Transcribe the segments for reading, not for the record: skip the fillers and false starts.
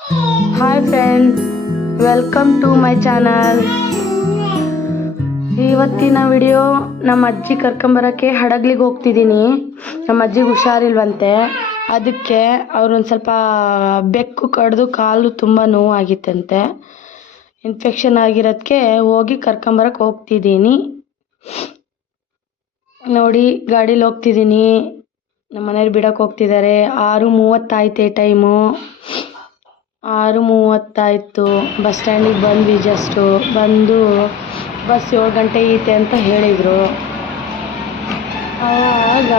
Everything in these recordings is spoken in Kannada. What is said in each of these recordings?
Hi friends, welcome to my channel. ಇವತ್ತಿನ ವಿಡಿಯೋ ನಮ್ಮ ಅಜ್ಜಿ ಕರ್ಕೊಂಬರೋಕ್ಕೆ ಹಡಗ್ಲಿಗೆ ಹೋಗ್ತಿದ್ದೀನಿ. ನಮ್ಮ ಅಜ್ಜಿಗೆ ಹುಷಾರಿಲ್ವಂತೆ, ಅದಕ್ಕೆ ಅವ್ರೊಂದು ಸ್ವಲ್ಪ ಬೆಕ್ಕು ಕಡ್ದು ಕಾಲು ತುಂಬ ನೋವಾಗಿತ್ತಂತೆ. ಇನ್ಫೆಕ್ಷನ್ ಆಗಿರೋದಕ್ಕೆ ಹೋಗಿ ಕರ್ಕೊಂಬರಕ್ಕೆ ಹೋಗ್ತಿದ್ದೀನಿ. ನೋಡಿ, ಗಾಡೀಲಿ ಹೋಗ್ತಿದ್ದೀನಿ. ನಮ್ಮ ಮನೇಲಿ ಬಿಡೋಕೆ ಹೋಗ್ತಿದ್ದಾರೆ. 6:30 ಆಯ್ತೆ ಟೈಮು. 6:30 ಬಸ್ ಸ್ಟ್ಯಾಂಡಿಗೆ ಬಂದ್ವಿ. ಜಸ್ಟು ಬಂದು ಬಸ್ 7 ಗಂಟೆ ಐತೆ ಅಂತ ಹೇಳಿದರು. ಆವಾಗ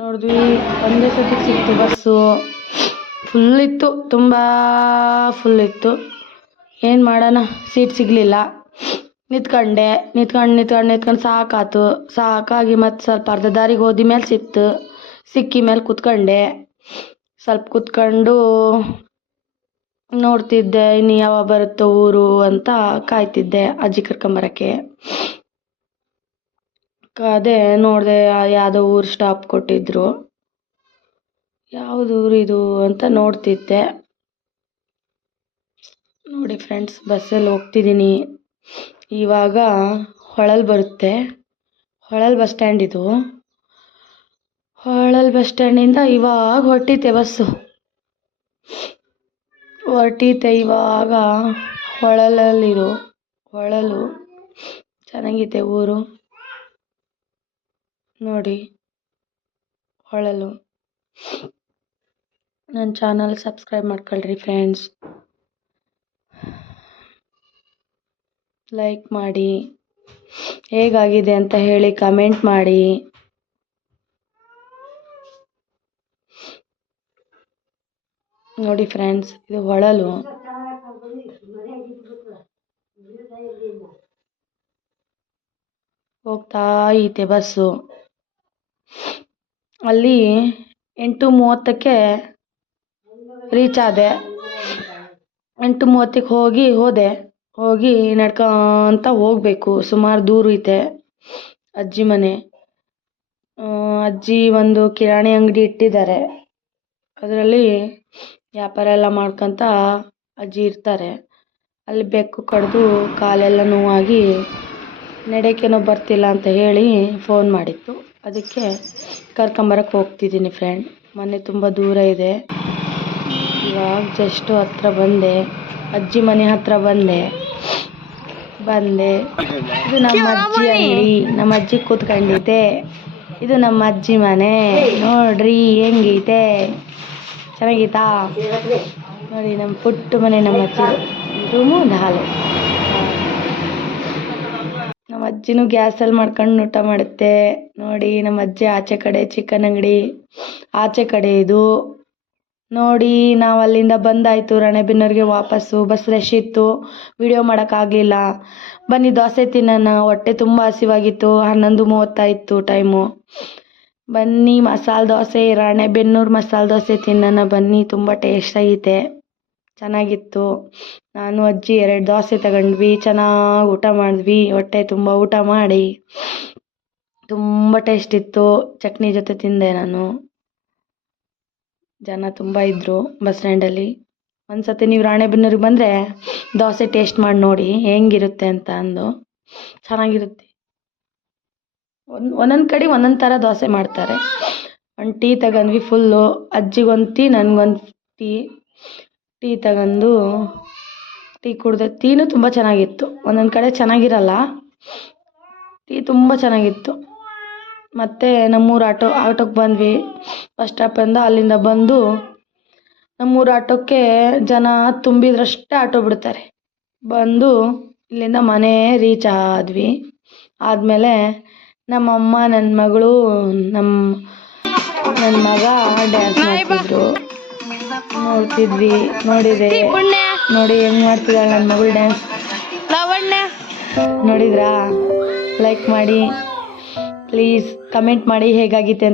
ನೋಡಿದ್ವಿ ಒಂದೇ ಸತಿ ಸಿಕ್ತು ಬಸ್ಸು. ಫುಲ್ಲಿತ್ತು, ತುಂಬ ಫುಲ್ಲಿತ್ತು. ಏನು ಮಾಡೋಣ, ಸೀಟ್ ಸಿಗಲಿಲ್ಲ. ನಿಂತ್ಕೊಂಡು ಸಾಕಾಗಿ ಮತ್ತು ಸ್ವಲ್ಪ ಅರ್ಧ ದಾರಿಗೆ ಹೋದ ಮೇಲೆ ಸಿಕ್ಕಿ ಮೇಲೆ ಕೂತ್ಕೊಂಡೆ. ಸ್ವಲ್ಪ ಕೂತ್ಕೊಂಡು ನೋಡ್ತಿದ್ದೆ, ಇನ್ನು ಯಾವಾಗ ಬರುತ್ತೋ ಊರು ಅಂತ ಕಾಯ್ತಿದ್ದೆ ಅಜ್ಜಿ ಕರ್ಕೊಂಬರೋಕ್ಕೆ. ಕಾದೆ ನೋಡಿದೆ, ಯಾವುದೋ ಊರು ಸ್ಟಾಪ್ ಕೊಟ್ಟಿದ್ರು. ಯಾವುದು ಊರು ಇದು ಅಂತ ನೋಡ್ತಿದ್ದೆ. ನೋಡಿ ಫ್ರೆಂಡ್ಸ್, ಬಸ್ಸಲ್ಲಿ ಹೋಗ್ತಿದ್ದೀನಿ. ಇವಾಗ ಹೊಳಲ್ ಬರುತ್ತೆ. ಹೊಳಲ್ ಬಸ್ ಸ್ಟ್ಯಾಂಡ್ ಇದು. ಹೊಳಲ್ ಬಸ್ ಸ್ಟ್ಯಾಂಡಿಂದ ಇವಾಗ ಬಸ್ಸು ಹೊರಟೈತೆ. ಇವಾಗ ಹೊಳಲು ಚೆನ್ನಾಗಿದೆ ಊರು ನೋಡಿ. ಹೊಳಲು. ನನ್ನ ಚಾನಲ್ ಸಬ್ಸ್ಕ್ರೈಬ್ ಮಾಡ್ಕೊಳ್ರಿ ಫ್ರೆಂಡ್ಸ್. ಲೈಕ್ ಮಾಡಿ, ಹೇಗಾಗಿದೆ ಅಂತ ಹೇಳಿ ಕಮೆಂಟ್ ಮಾಡಿ. ನೋಡಿ ಫ್ರೆಂಡ್ಸ್, ಇದು ಹೊಳಲು. ಹೋಗ್ತಾ ಐತೆ ಬಸ್ಸು. ಅಲ್ಲಿ 8:30ಕ್ಕೆ ರೀಚ್ ಆದೆ. 8:30ಕ್ಕೆ ಹೋಗಿ ನಡ್ಕೊಂತ ಹೋಗಬೇಕು. ಸುಮಾರು ದೂರ ಐತೆ ಅಜ್ಜಿ ಮನೆ. ಅಜ್ಜಿ ಒಂದು ಕಿರಾಣಿ ಅಂಗಡಿ ಇಟ್ಟಿದ್ದಾರೆ. ಅದರಲ್ಲಿ ವ್ಯಾಪಾರ ಎಲ್ಲ ಮಾಡ್ಕೊತ ಅಜ್ಜಿ ಇರ್ತಾರೆ. ಅಲ್ಲಿ ಬೆಕ್ಕು ಕಡ್ದು ಕಾಲೆಲ್ಲ ನೋವಾಗಿ ನಡೆಯೋಕ್ಕೇನೋ ಬರ್ತಿಲ್ಲ ಅಂತ ಹೇಳಿ ಫೋನ್ ಮಾಡಿತ್ತು. ಅದಕ್ಕೆ ಕರ್ಕೊಂಬರಕ್ಕೆ ಹೋಗ್ತಿದ್ದೀನಿ ಫ್ರೆಂಡ್. ಮನೆ ತುಂಬ ದೂರ ಇದೆ. ಇವಾಗ ಜಸ್ಟ್ ಹತ್ರ ಬಂದೆ, ಅಜ್ಜಿ ಮನೆ ಹತ್ರ ಬಂದೆ. ಇದು ನಮ್ಮ ಅಜ್ಜಿ ಅಂಗಡಿ. ನಮ್ಮ ಅಜ್ಜಿ ಕೂತ್ಕೊಂಡಿದ್ದೆ. ಇದು ನಮ್ಮ ಅಜ್ಜಿ ಮನೆ. ನೋಡ್ರಿ ಹೆಂಗೈತೆ, ಚೆನ್ನಾಗೈತಾ? ನೋಡಿ, ನಮ್ಮ ಪುಟ್ಟ ಮನೆ. ನಮ್ಮ ಅಜ್ಜಿ ರೂಮು ಹಾಲು. ನಮ್ಮ ಅಜ್ಜಿನೂ ಗ್ಯಾಸಲ್ಲಿ ಮಾಡ್ಕೊಂಡು ಊಟ ಮಾಡುತ್ತೆ. ನೋಡಿ, ನಮ್ಮ ಅಜ್ಜಿ ಆಚೆ ಕಡೆ ಚಿಕನ್ ಅಂಗಡಿ, ಆಚೆ ಕಡೆ ಇದು. ನೋಡಿ, ನಾವು ಅಲ್ಲಿಂದ ಬಂದಾಯಿತು. ರಾಣೆಬೆನ್ನೂರಿಗೆ ವಾಪಸ್ಸು. ಬಸ್ ರಶ್ ಇತ್ತು, ವಿಡಿಯೋ ಮಾಡೋಕ್ಕಾಗಲಿಲ್ಲ. ಬನ್ನಿ ದೋಸೆ ತಿನ್ನೋಣ. ಹೊಟ್ಟೆ ತುಂಬ ಹಸಿವಾಗಿತ್ತು. 11:30 ಟೈಮು. ಬನ್ನಿ ಮಸಾಲೆ ದೋಸೆ, ರಾಣೆಬೆನ್ನೂರು ಮಸಾಲೆ ದೋಸೆ ತಿನ್ನೋಣ ಬನ್ನಿ. ತುಂಬ ಟೇಸ್ಟ್ ಆಗೈತೆ, ಚೆನ್ನಾಗಿತ್ತು. ನಾನು ಅಜ್ಜಿ 2 ದೋಸೆ ತಗೊಂಡ್ವಿ. ಚೆನ್ನಾಗಿ ಊಟ ಮಾಡಿದ್ವಿ. ಹೊಟ್ಟೆ ತುಂಬ ಊಟ ಮಾಡಿ ತುಂಬ ಟೇಸ್ಟ್ ಇತ್ತು. ಚಟ್ನಿ ಜೊತೆ ತಿಂದೆ ನಾನು. ಜನ ತುಂಬ ಇದ್ದರು ಬಸ್ ಸ್ಟ್ಯಾಂಡಲ್ಲಿ. ಒಂದು ಸತಿ ನೀವು ರಾಣೆಬೆನ್ನೂರಿಗೆ ಬಂದರೆ ದೋಸೆ ಟೇಸ್ಟ್ ಮಾಡಿ ನೋಡಿ ಹೆಂಗಿರುತ್ತೆ ಅಂತ ಅಂದು. ಚೆನ್ನಾಗಿರುತ್ತೆ. ಒಂದೊಂದು ಕಡೆ ಒಂದೊಂದು ಥರ ದೋಸೆ ಮಾಡ್ತಾರೆ. ಒಂದು ಟೀ ತಗೊಂಡ್ವಿ ಫುಲ್ಲು. ಅಜ್ಜಿಗೊಂದು ಟೀ, ನನಗೊಂದು ಟೀ ತಗೊಂಡು ಟೀ ಕುಡಿದೆ. ಟೀನೂ ತುಂಬ ಚೆನ್ನಾಗಿತ್ತು. ಒಂದೊಂದು ಕಡೆ ಚೆನ್ನಾಗಿರಲ್ಲ. ಟೀ ತುಂಬ ಚೆನ್ನಾಗಿತ್ತು. ಮತ್ತು ನಮ್ಮೂರು ಆಟೋಕ್ಕೆ ಬಂದ್ವಿ. ಬಸ್ ಸ್ಟಾಪಿಂದ ಅಲ್ಲಿಂದ ಬಂದು ನಮ್ಮೂರು ಆಟೋಕ್ಕೆ ಜನ ತುಂಬಿದ್ರಷ್ಟೇ ಆಟೋ ಬಿಡ್ತಾರೆ. ಬಂದು ಇಲ್ಲಿಂದ ಮನೆ ರೀಚ್ ಆದ್ವಿ. ಆದಮೇಲೆ ನಮ್ಮಮ್ಮ, ನನ್ನ ಮಗಳು, ನನ್ನ ಮಗ ಡ್ಯಾನ್ಸ್ ಮಾಡ್ತಿದ್ರು. ನೋಡಿದೆ. ನೋಡಿ ಹೆಂಗೆ ಮಾಡ್ತಿದ್ದಾಳೆ ನನ್ನ ಮಗಳು ಡ್ಯಾನ್ಸ್. ನೋಡಿದ್ರಾ? ಲೈಕ್ ಮಾಡಿ ಪ್ಲೀಸ್, ಕಮೆಂಟ್ ಮಾಡಿ ಹೇಗಾಗಿತ್ತು ಅಂತ.